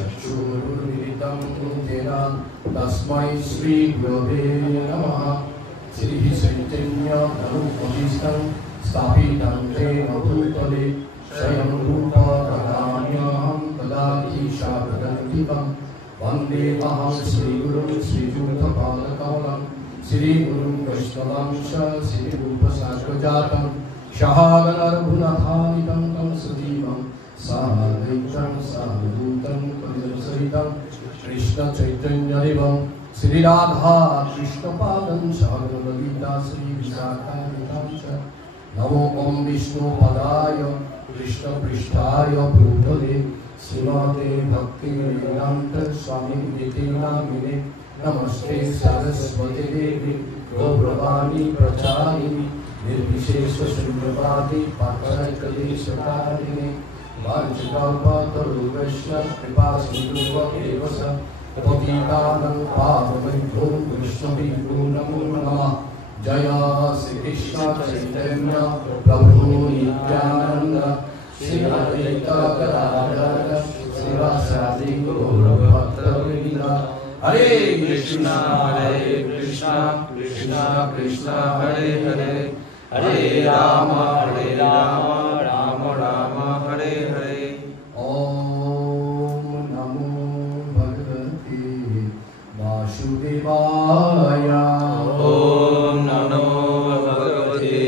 चक्षुरुन्मिलितं येन तस्मै श्रीगुरवे नमः। श्रीचैतन्यधनुपतिष्ठं स्थापितं येन भूतले स्वयं रूपा तदान्यहं ददाति शारदन्तिकं वन्देऽहं श्रीगुरुं श्रीयुतपादकमलं श्रीगुरुं वैष्णवंश श्रीरूपसाग्रजातं शहागणरघुनाथानितं तं सजीवं साद्वैतं सावधूतं परिसरितं कृष्णचैतन्यदेवं श्रीराधा कृष्णपादं सागरललिता श्रीविशाखान्वितं च नमो ॐ विष्णुपदाय कृष्णपृष्ठाय भूतले श्रीमते भक्तिवेदान्त स्वामिनिति नामिने नमस्ते सरस्वती देवी गौरवाणी प्रचारिणी निर्विशेष शून्यवादी पात्रैकदेशकारिणे वाञ्छकल्पतरुभ्यश्च कृपासिन्धुभ्येव च पतितानं पावनेभ्यो वैष्णवेभ्यो नमो नमः। जय श्री कृष्ण चैतन्य प्रभु नित्यानंद श्री अद्वैत गदाधर श्रीवासादि गौर भक्तवृंद। हरे कृष्णा कृष्णा कृष्णा हरे हरे हरे राम राम राम हरे हरे। ओम नमो भगवते वासुदेवाय। ओम नमो भगवते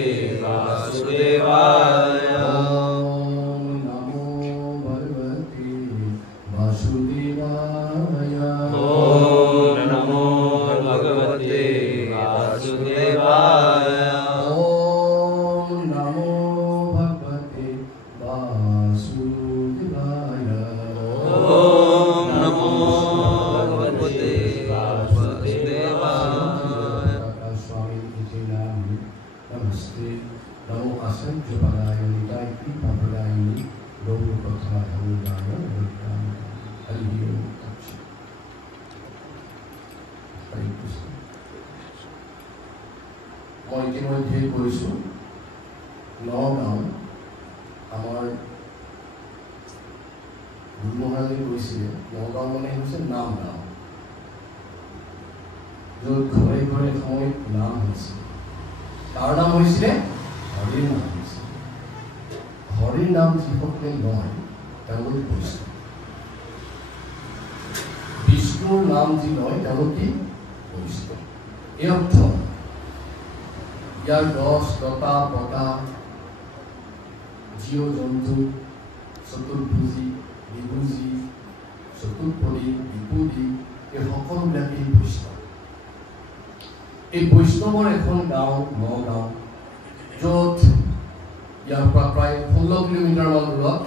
वासुदेवाय। ओम नमो भगवते वासुदेवाय। ओम नमो भगवते वासुदेवाय। ओम नमो भगवते वासुदेवाय। ओम नमो भगवते वासुदेवाय। स्वामी जी नाम नमस्ते नमो असंख्य पदायनि गायत्री पदायनि गौर कथा धनुराय विज्ञान हरि ओम तत्सत। हरे कृष्ण। मैं इतिमध्ये কৈছো নগাঁও আমাৰ গুৰু মহাৰাজে কৈছিলে নগাঁও মানে হৈছে নাম গাঁও, য'ত ঘৰে ঘৰে সময়ত নাম হৈছিল। তাৰ নাম হৈছিলে হৰিৰ নাম হৈছিল। হৰিৰ নাম যিসকলে লয় তেওঁলোক বৈষ্ণৱ, বিষ্ণুৰ নাম যি লয় তেওঁলোক কি বৈষ্ণৱ। এই অৰ্থ ইয়াৰ গছ লতা বতা জীৱ জন্তু চতুৰ্ভুজি বিভুজি চতুৰ্পদী বিপুদী এই সকলোবিলাকেই বৈষ্ণৱ। এই বৈষ্ণৱৰ এখন গাঁও নগাঁও, য'ত ইয়াৰ পৰা প্ৰায় 16 কিলোমিটাৰমান দূৰত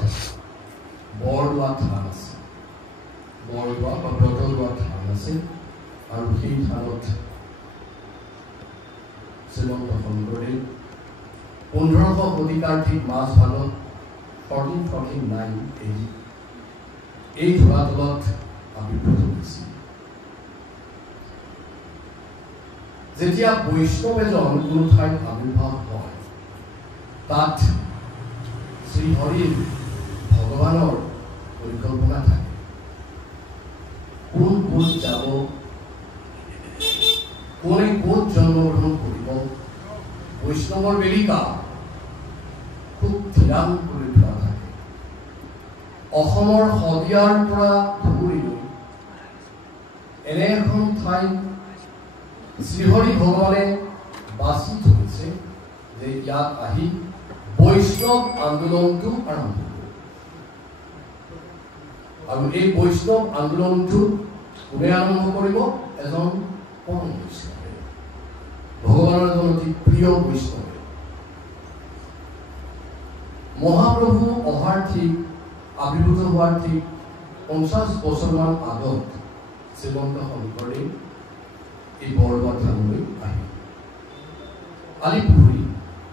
বৰদোৱা থান আছে। বৰদোৱা বা ব্ৰতদোৱা থান আছে আৰু সেই থানত শ্ৰীমন্ত শংকৰদেৱ 1500 শতিকাৰ ঠিক মাজ ভাগত 1449 AD এই ধৰাতলত আবিৰ্ভূত হৈছিল। যেতিয়া বৈষ্ণৱ এজন কোনো ঠাইত আবিৰ্ভাৱ হয়, তাত শ্ৰীহৰিৰ ভগৱানৰ পৰিকল্পনা থাকে। কোন ক'ত যাব, কোনে ক'ত জন্মগ্ৰহণ কৰিব, বৈষ্ণৱৰ বেলিকা খুব থিৰাং কৰি থোৱা থাকে। অসমৰ শদিয়াৰ পৰা ধুবুৰীলৈ এনে এখন ঠাই শ্ৰীহৰি ভগৱানে বাছি থৈছে যে ইয়াত আহি বৈষ্ণৱ আন্দোলনটো আৰম্ভ কৰিব। আৰু এই বৈষ্ণৱ আন্দোলনটো কোনে আৰম্ভ কৰিব? এজন পৰম বৈষ্ণৱে, ভগৱানৰ এজন অতি প্ৰিয় বৈষ্ণৱে। মহাপ্ৰভু অহাৰ ঠিক আবিৰ্ভূত হোৱাৰ ঠিক 50 বছৰমান আগত শ্ৰীমন্ত শংকৰদেৱ এই বৰদোৱা থানলৈ আহিল। আলিপুখুৰী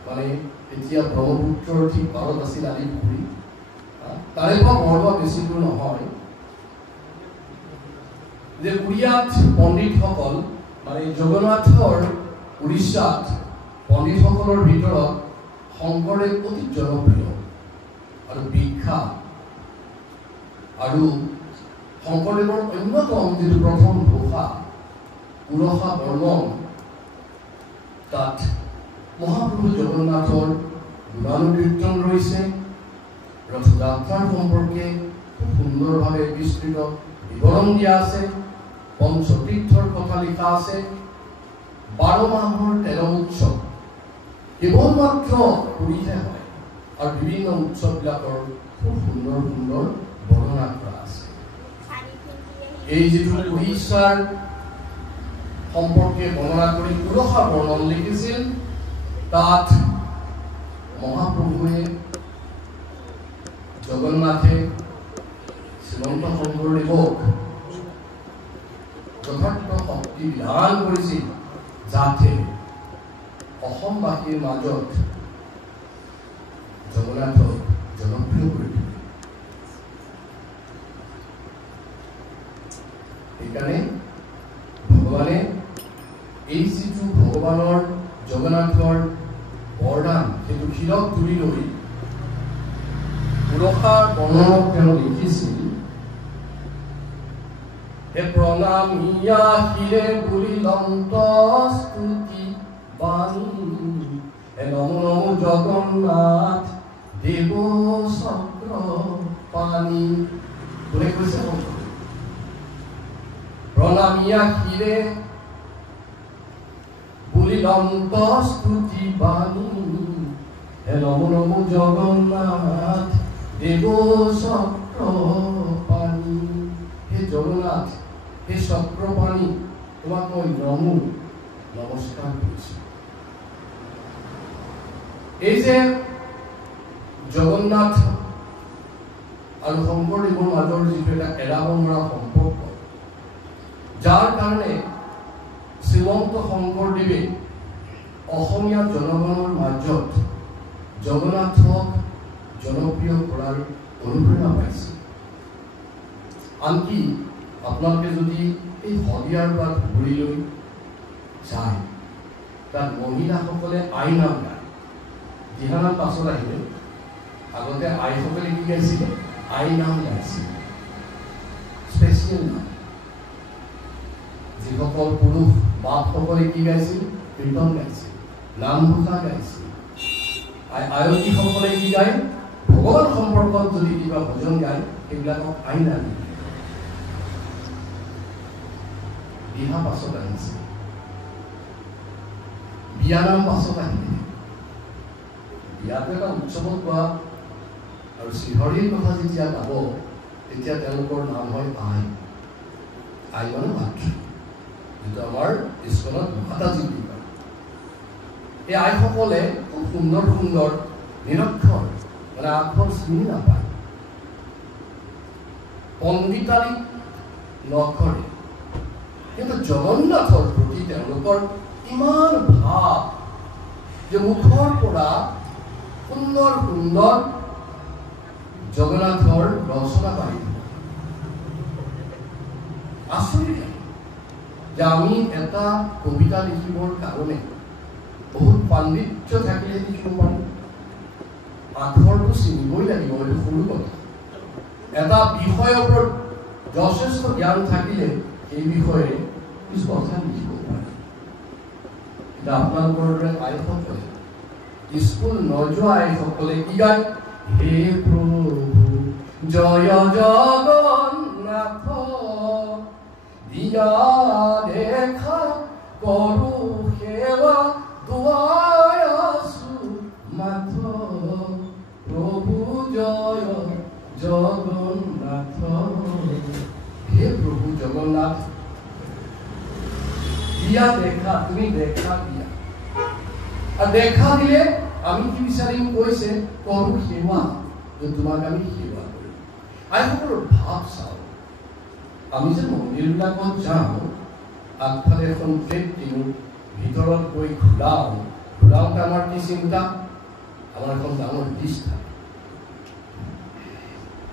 মানে এতিয়া ব্ৰহ্মপুত্ৰৰ ঠিক পাৰত আছিল আলিপুখুৰী, তাৰে পৰা বৰদোৱা বেছি দূৰ নহয়। যে উৰিয়াত পণ্ডিতসকল মানে জগন্নাথৰ উৰিষ্যাত পণ্ডিতসকলৰ ভিতৰত শংকৰদেৱ অতি জনপ্ৰিয় আৰু বিখ্যাত। আৰু শংকৰদেৱৰ অন্যতম যিটো প্ৰথম ঘোষা উৰসা বৰ্ণন তাত মহাপ্ৰভু জগন্নাথৰ গুণানুকীৰ্তন ৰৈছে ৰথযাত্ৰাৰ সম্পৰ্কে খুব সুন্দৰভাৱে বিস্তৃত বিৱৰণ দিয়া আছে পঞ্চতীৰ্থৰ কথা লিখা আছে 12 মাহৰ 13 উৎসৱ কেৱল মাত্ৰ পুৰীতে হয় আৰু বিভিন্ন উৎসৱবিলাকৰ খুব সুন্দৰ সুন্দৰ বৰ্ণনা কৰা আছে এই যিটো উৰিষ্যাৰ সম্পৰ্কে বৰ্ণনা কৰি উৰসা বৰ্ণন লিখিছিল তাত মহাপ্ৰভুৱে জগন্নাথে শ্ৰীমন্ত শংকৰদেৱক যথাৰ্থ শক্তি বিধান কৰিছিল যাতে অসমবাসীৰ মাজত জগন্নাথক জনপ্ৰিয় কৰি তোলে সেইকাৰণে ভগৱানে এই যিটো ভগৱানৰ জগন্নাথৰ বৰদান সেইটো শিৰত তুলি লৈ উৰসাৰ বৰ্ণনত তেওঁ লিখিছিল হে প্ৰণামিয়া শিৰে বুলিলন্ত স্তুতি বাণী হে নমো নমো জগন্নাথ দেৱ চক্ৰ পানী কোনে কৈছে প্ৰণামিয়া শিৰে বুলিলন্ত স্তুতি বাণী হে নমো নমো জগন্নাথ দেৱ চক্ৰ পানী হে জগন্নাথ হে চক্ৰ পানী তোমাক মই নমো নমস্কাৰ কৰিছো এই যে জগন্নাথ আৰু শংকৰদেৱৰ মাজৰ যিটো এটা এৰাব নোৱাৰা সম্পৰ্ক যাৰ কাৰণে শ্ৰীমন্ত শংকৰদেৱে অসমীয়া জনগণৰ মাজত জগন্নাথক জনপ্ৰিয় কৰাৰ অনুপ্ৰেৰণা পাইছে আনকি আপোনালোকে যদি এই শদিয়াৰ পৰা ধুবুৰীলৈ যায় তাত মহিলাসকলে আই নাম গায় দিহানাম পাছত আহিলে আগতে আইসকলে কি গাইছিলে আই নাম গাইছিল স্পেচিয়েল নাম যিসকল পুৰুষ বাপসকলে কি গাইছিল কীৰ্তন গাইছিল নামঘোষা গাইছিল আয়তীসকলে কি গায় ভগৱান সম্পৰ্কত যদি কিবা ভজন গায় সেইবিলাকক আই নাম দিহা পাছত আহিছে বিয়ানাম পাছত আহিলে বিয়াটো এটা উৎসৱত কোৱা আৰু শ্ৰীহৰিৰ কথা যেতিয়া গাব তেতিয়া তেওঁলোকৰ নাম হয় আই আই মানে মাতৃ যিটো আমাৰ ইস্কনত মাতাজী বুলি কয় এই আইসকলে খুব সুন্দৰ সুন্দৰ নিৰক্ষৰ মানে আখৰ চিনি নাপায় পণ্ডিতালী নকৰে কিন্তু জগন্নাথৰ প্ৰতি তেওঁলোকৰ ইমান ভাৱ যে মুখৰ পৰা সুন্দৰ সুন্দৰ জগন্নাথৰ ৰচনা পাই আচৰিত যে আমি এটা কবিতা লিখিবৰ কাৰণে বহুত পাণ্ডিত্য থাকিলে লিখিব পাৰোঁ আখৰটো চিনিবই লাগিব এইটো সৰু কথা এটা বিষয়ৰ ওপৰত যথেষ্ট জ্ঞান থাকিলে এই বিষয়ে কিছু কথা লিখিব পাৰে এতিয়া আপোনালোকৰ দৰে আইসকলে স্কুল নোযোৱা আইসকলে কি গায় হে প্ৰভু জয় জগন্নাথ দিয়া দেখা কৰো সেৱা দুৱাই আছো মাথ প্ৰভু জয় জগন্নাথ হে প্ৰভু জগন্নাথ দিয়া দেখা তুমি দেখা দিয়া আৰ দেখা দিলে আমি কি বিচাৰিম কৈছে কৰো সেৱা তোমাক আমি সেৱা কৰিম আইসকলৰ ভাৱ চাওঁ আমি যে মন্দিৰবিলাকত যাওঁ আগফালে এখন প্লেট দিওঁ ভিতৰত গৈ ঘূৰাওঁতে আমাৰ কি চিন্তা আমাৰ এখন ডাঙৰ ডিছ থাকে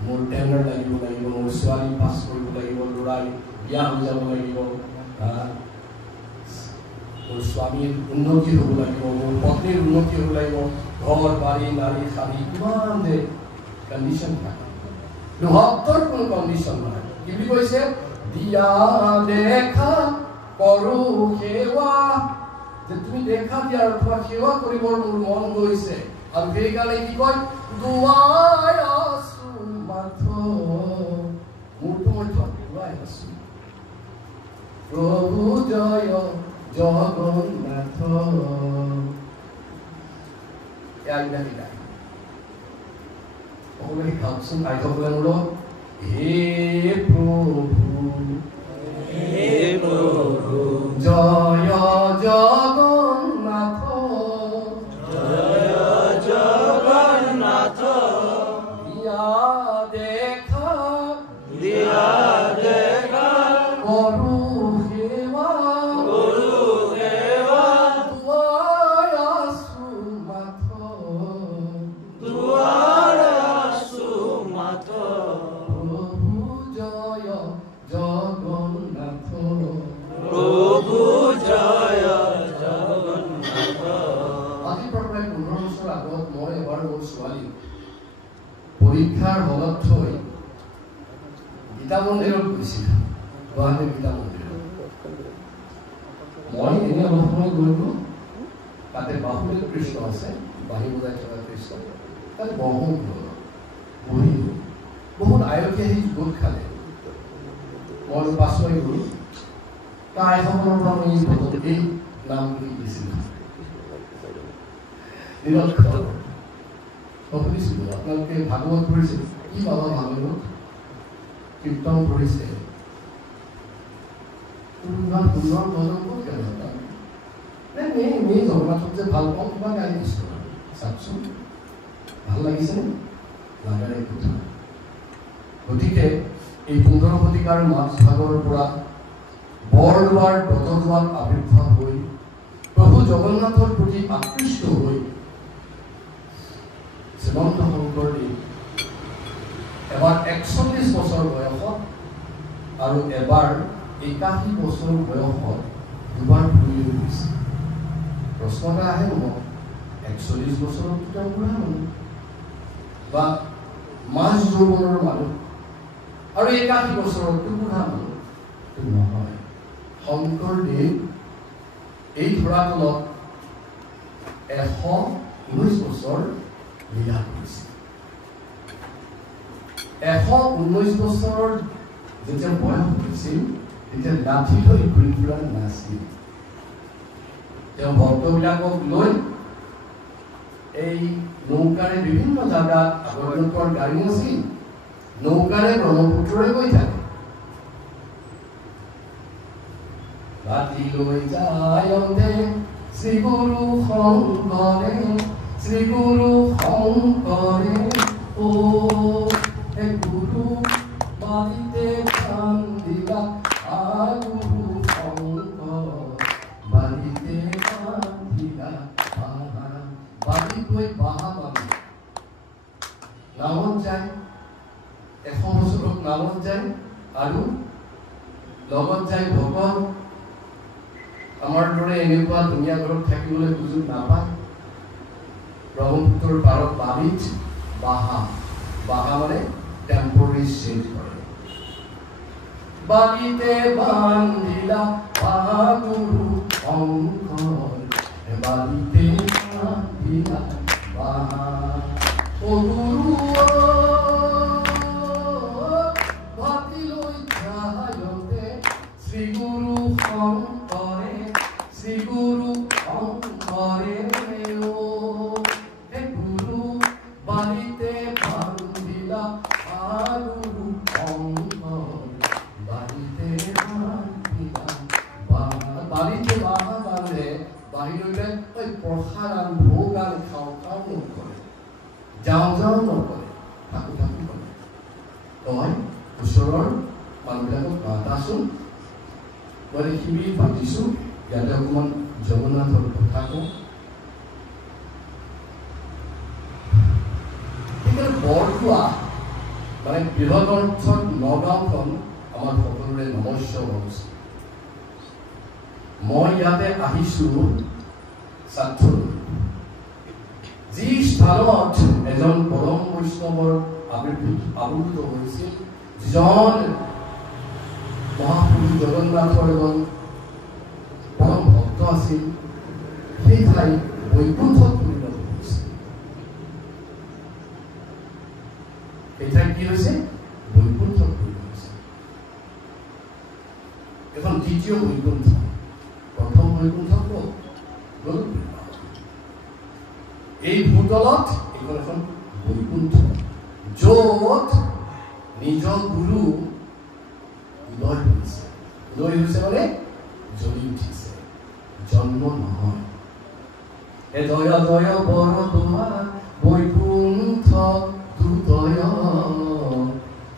মোৰ টেণ্ডাৰ লাগিব মোৰ ছোৱালী পাছ কৰিব লাগিব ল'ৰাই বিয়া হৈ যাব লাগিব মোৰ স্বামীৰ উন্নতি হ'ব লাগিব মোৰ পত্নীৰ উন্নতি হ'ব লাগিব ঘৰ বাৰী নাৰী শাৰী কিমান যে কণ্ডিশ্যন থাকে ভক্তৰ কোনো কণ্ডিশ্যন নহয় কি বুলি কৈছে দিয়া দেখা কৰো সেৱা যে তুমি দেখা দিয়া অথবা সেৱা কৰিবৰ মোৰ মন গৈছে আৰু সেইকাৰণে কি কয় দুৱাই আছো মাথো মোৰটো মই দুৱাই আছো প্ৰভু জয় জগন্নাথ এইবিলাক সকলোৱে খাওকচোন আইসকলে মোৰ হে প্ৰভু জয় জগন্নাথ দিয়া দেখা কৰো সেৱা দুৱাৰ আছো মাথ প্ৰভু জয় জগন্নাথ আজি প্ৰায় 15 বছৰ আগত মই এবাৰ মোৰ ছোৱালী পৰীক্ষাৰ হলত থৈ গীতা মন্দিৰত গৈছিল গুৱাহাটী গীতা মন্দিৰত মই এনে অলপ সময় গলো তাতে বাহুদেৱ কৃষ্ণ আছে বাঁহী বজাই থকা কৃষ্ণ তাতে বহিলো বহুত আয়কে আহি গোট খালে মই পাছলৈ গলো তাৰ এখনৰ পৰা মই এই নামটো দিছিলোঁ শুনিছিলো আপোনালোকে ভাগৱত পঢ়িছে কি পাবা ভাগৱত কীৰ্তন পঢ়িছে ইমান সুন্দৰ ভজন ক'ত কেনে জগন্নাথক যে ভাল পাওঁ কিবা গাই দিছোঁ চাওকচোন ভাল লাগিছেনে লাগাৰে কথা গতিকে এই 15 শতিকাৰ মাজভাগৰ পৰা বৰদোৱাৰ ব্ৰতদোৱাত আৱিৰ্ভাৱ হৈ প্ৰভু জগন্নাথৰ প্ৰতি আকৃষ্ট হৈ শ্ৰীমন্ত শংকৰদেৱ এবাৰ 41 বছৰ বয়সত আৰু এবাৰ 81 বছৰ বয়সত দুবাৰ ফুৰিব গৈছে প্ৰশ্ন এটা আহে মোক 41 বছৰত তেওঁ বুঢ়া মানুহ বা মাছ যৌৱনৰ মানুহ আৰু 81 বছৰতো বুঢ়া মানুহ নহয় শংকৰদেৱ এই ধৰাতলত 119 বছৰ লীলা কৰিছে 119 বছৰৰ যেতিয়া বয়স হৈছিল তেতিয়া লাঠি লৈ ঘূৰি ফুৰা নাছিল তেওঁ ভক্তবিলাকক লৈ এই নৌকাৰে বিভিন্ন জাগাত আগৰ গাড়ী নাছিল নৌকাৰে ব্ৰহ্মপুত্ৰৰে গৈ থাকে ৰাতি লৈ যায়ন্তে শ্ৰী গুৰু শংকৰে ও হে গুৰু বালিতে কান্দিলা গুৰু শংকৰ বালিতে কান্দিলা বালি গৈ বাহা বালি নামত যায় 100 বছৰত নামত যায় আৰু লগত যায় ভকত আমাৰ দৰে এনেকুৱা ধুনীয়া ঘৰত থাকিবলৈ সুযোগ নাপায় ব্ৰহ্মপুত্ৰৰ পাৰত বালিত বাহা মানে টেম্পৰাৰী চেঞ্জ কৰে বালিতে বান্ধিলা গুৰু শংকৰ বালিতে বান্ধিলা ও গুৰু ভাতি লৈ যায়তে শ্ৰী গুৰু শংকৰে শ্ৰী গুৰু শংকৰে ও হে গুৰু বালিতে বান্ধিলা গুৰু শংকৰ বালিতে বান্ধিলা বালিতে বাহা বান্ধে বাহিৰলৈ ওই প্ৰসাদ ভোগ আৰু খাওঁ নকৰে যাওঁ নকৰে থাকো কৰে তই ওচৰৰ মানুহবিলাকক মাতাচোন মই শিবিৰ পাতিছোঁ ইয়াতে অকণমান জগন্নাথৰ কথা কওঁ বৰদোৱা মানে বৃহৎ অৰ্থত নগাঁওখন আমাৰ সকলোৰে নমস্য হৈছে মই ইয়াতে আহিছোঁ ছাত্ৰ যি স্থানত এজন পৰম বৈষ্ণৱৰ আৱিৰ্ভূত হৈছিল যিজন জগন্নাথৰ এজন পৰম ভক্ত আছিল সেই ঠাই বৈকুণ্ঠত পৰিণত হৈছিল সেই ঠাই কি হৈছে বৈকুণ্ঠত পৰিণত হৈছে এখন দ্বিতীয় বৈকুণ্ঠ প্ৰথম বৈকুণ্ঠ ক'ত এই ভূতলত এইখন এখন বৈকুণ্ঠ য'ত নিজৰ গুৰু উদয় হৈছে মানে জ্বলি উঠিছে জন্ম নহয় এ জয় জয় বৰদোৱা বৈকুণ্ঠ দুদয়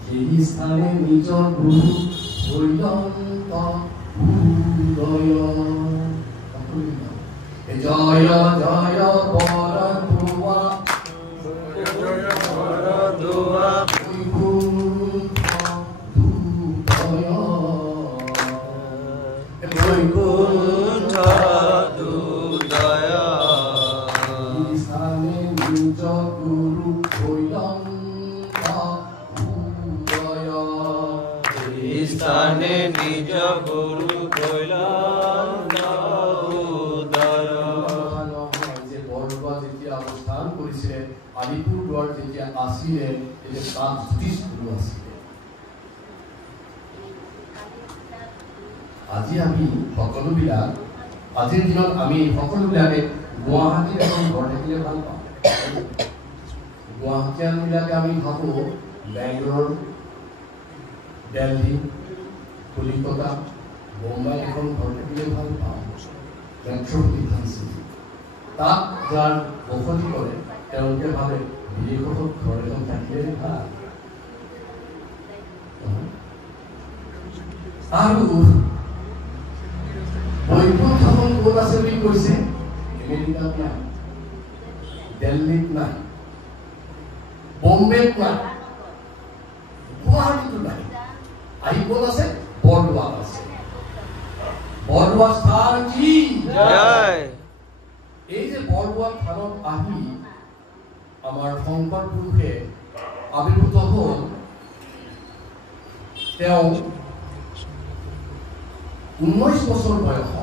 সেই স্থানে নিজৰ গুৰু হৈলন্ত উদয় জয় জয় বৰদোৱা আজি আমি সকলোবিলাক আজিৰ দিনত আমি সকলোবিলাকে গুৱাহাটীত এখন ঘৰ থাকিলে ভাল পাওঁ গুৱাহাটীয়ানবিলাকে আমি ভাবোঁ বেংগলোৰ দিল্লী কলিকতা বোম্বাই এখন ঘৰ থাকিলে ভাল পাওঁ মেট্ৰপলিটান চিটি তাত যাৰ বসতি কৰে তেওঁলোকে ভাবে বিদেশত ঘৰ এখন থাকিলে ভাল আৰু বৈকুণ্ঠখন ক'ত আছে বুলি কৈছে আমেৰিকাত নাই দিল্লীত নাই বম্বেত নাই গুৱাহাটীতো নাই আহি ক'ত আছে বৰদোৱাত আছে বৰদোৱা স্থান কি এই যে বৰদোৱা স্থানত আহি আমাৰ শংকৰ পুৰুষে আবিৰ্ভূত হ'ল তেওঁ 19 বছৰ বয়সত